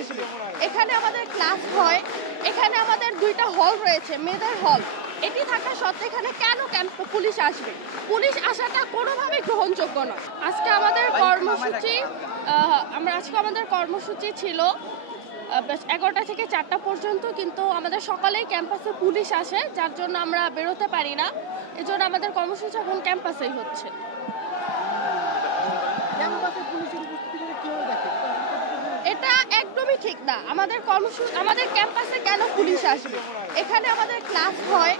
আসবে। এখানে আমাদের ক্লাস হয়, এখানে আমাদের 2টা হল রয়েছে, মেয়েদের হল। এটি থাকা সত্ত্বেও এখানে কেন পুলিশ আসবে? পুলিশ আসাটা কোনোভাবেই গ্রহণযোগ্য নয়। আজকে আমাদের কর্মসূচি ছিল 11টা থেকে 4টা পর্যন্ত, কিন্তু আমাদের সকালেই ক্যাম্পাসে পুলিশ আসে, যার জন্য আমরা বেরোতে পারি না। এজন্য আমাদের কর্মসূচি এখন ক্যাম্পাসেই হচ্ছে। এটা একদমই ঠিক না। আমাদের ক্যাম্পাসে কেন পুলিশ আসবে? এখানে আমাদের ক্লাস হয়,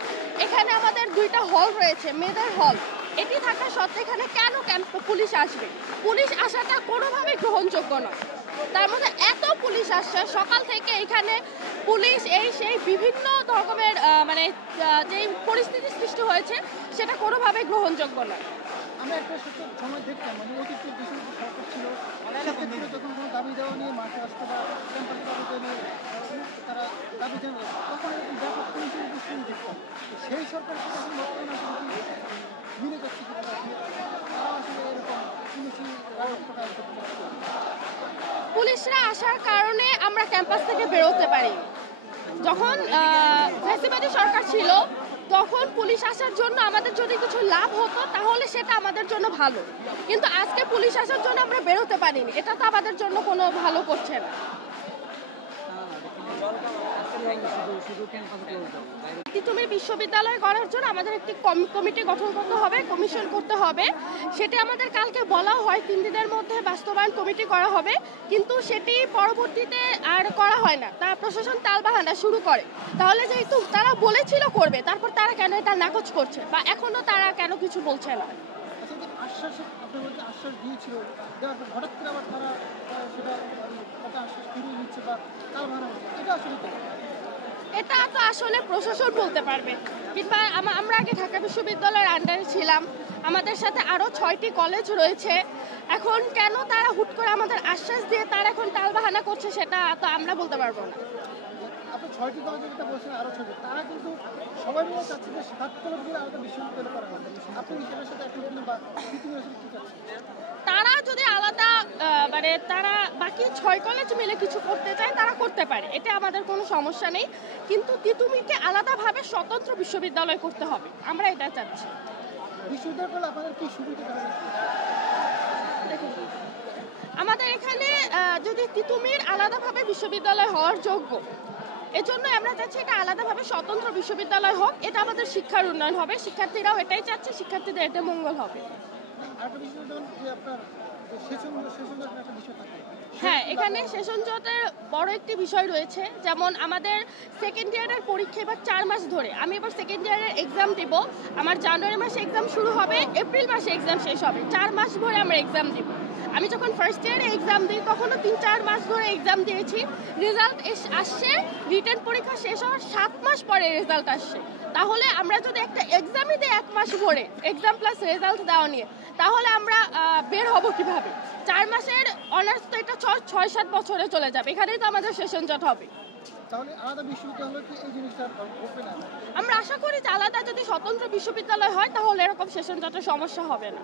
এখানে আমাদের 2টা হল রয়েছে, মেয়েদের হল। এটি থাকা সত্ত্বেও এখানে কেন পুলিশ আসবে? পুলিশ আসাটা কোনোভাবেই গ্রহণযোগ্য নয়। তার মধ্যে এত পুলিশ আসছে সকাল থেকে, এখানে পুলিশ সেই বিভিন্ন রকমের যে পরিস্থিতি সৃষ্টি হয়েছে সেটা কোনোভাবেই গ্রহণযোগ্য নয়। আমরা একটা সময় দেখতাম, অতীত সরকার ছিল, শিক্ষার্থীরা যখন কোনো দাবি দেওয়া নিয়ে মাঠে আসতো বা ক্যাম্পাসে দাবি নিয়ে তারা দাবি জানায়, তখন এরকম ব্যাপক পুলিশের উপস্থিতি দেখতাম। সেই সরকার সাথে এখন বর্তমানে আসলে মিলে যাচ্ছে কি তারা আসলে এরকম পুলিশি রাজত্বটা পুলিশরা আসার কারণে আমরা ক্যাম্পাস থেকে বেরোতে পারি। যখন ফ্যাসিবাদী সরকার ছিল তখন পুলিশ আসার জন্য আমাদের যদি কিছু লাভ হতো তাহলে সেটা আমাদের জন্য ভালো, কিন্তু আজকে পুলিশ আসার জন্য আমরা বেরোতে পারিনি, এটা তো আমাদের জন্য কোনো ভালো করছে না। তিতুমির বিশ্ববিদ্যালয় করার জন্য আমাদের একটি কমিটি গঠন করতে হবে, কমিশন করতে হবে। সেটি আমাদের কালকে বলা হয় 3 দিনের মধ্যে বাস্তবায়ন কমিটি করা হবে, কিন্তু সেটি পরবর্তীতে আর করা হয় না। তারা প্রশাসন টালবাহানা শুরু করে। তাহলে যেহেতু তারা বলেছিল করবে, তারপর তারা কেন এটা নাকচ করছে বা এখনো তারা কেন কিছু বলছে না? আশ্বাস দিয়েছিল, দেওয়ার পর হঠাৎ করে আবার তারা সেটা আশ্বাস ফিরিয়ে নিচ্ছে বা টালবাহানা হচ্ছে, এটা আসলে এটা তো আসলে প্রশাসন বলতে পারবে। কিংবা আমরা আগে ঢাকা বিশ্ববিদ্যালয়ের আন্ডারে ছিলাম, আমাদের সাথে আরও 6টি কলেজ রয়েছে। এখন কেন তারা হুট করে আমাদের আশ্বাস দিয়ে তারা এখন টালবাহানা করছে সেটা তো আমরা বলতে পারবো না। আপনি 6টি কলেজের কথা বলছেন, আরও 6টি, তারা কিন্তু সবাই মিলে চাচ্ছে যে 7 কলেজ মিলে আলাদা বিশ্ববিদ্যালয় করা হবে। আপনি এটার সাথে একমত বা তৃতীয় আসলে কি চাচ্ছেন? তারা যদি আলাদা তারা বাকি 6 কলেজ মিলে কিছু করতে চায় তারা করতে পারে, এটা আমাদের কোনো সমস্যা নেই, কিন্তু তিতুমিরকে আলাদাভাবে স্বতন্ত্র বিশ্ববিদ্যালয় করতে হবে, আমরা এটা চাচ্ছি। বিশ্ববিদ্যালয় করলে আপনাদের কি সুবিধা হবে? দেখুন, আমাদের এখানে যদি তিতুমির আলাদাভাবে বিশ্ববিদ্যালয় হওয়ার যোগ্য, এজন্য আমরা চাচ্ছি এটা আলাদাভাবে স্বতন্ত্র বিশ্ববিদ্যালয় হোক, এটা আমাদের শিক্ষার উন্নয়ন হবে, শিক্ষার্থীরাও এটাই চাচ্ছে, শিক্ষার্থীদের এটা মঙ্গল হবে। হ্যাঁ, এখানে সেশন জটের বড় একটি বিষয় রয়েছে, যেমন আমাদের সেকেন্ড ইয়ারের পরীক্ষা এবার 4 মাস ধরে। আমি এবার সেকেন্ড ইয়ারের এক্সাম দেব, আমার জানুয়ারি মাসে এক্সাম শুরু হবে, এপ্রিল মাসে এক্সাম শেষ হবে, 4 মাস ধরে আমরা এক্সাম দিব। আমি যখন ফার্স্ট ইয়ারে এক্সাম দিই তখনও 3-4 মাস ধরে এক্সাম দিয়েছি। রেজাল্ট আসছে, রিটেন পরীক্ষা শেষ হওয়ার 7 মাস পরে রেজাল্ট আসছে। তাহলে আমরা যদি একটা এক্সামই দিই 1 মাস ভরে, এক্সাম প্লাস রেজাল্ট দেওয়া নিয়ে, তাহলে আমরা বের হব কিভাবে? 4 মাসের অনার্স তো এটা 6-7 বছরে চলে যাবে, এখানেই তো আমাদের সেশন জট হবে। তাহলে আলাদা বিশ্ববিদ্যালয় কি এই জিনিসটা হবে না? আমরা আশা করি যে আলাদা যদি স্বতন্ত্র বিশ্ববিদ্যালয় হয় তাহলে এরকম সেশন জটের সমস্যা হবে না।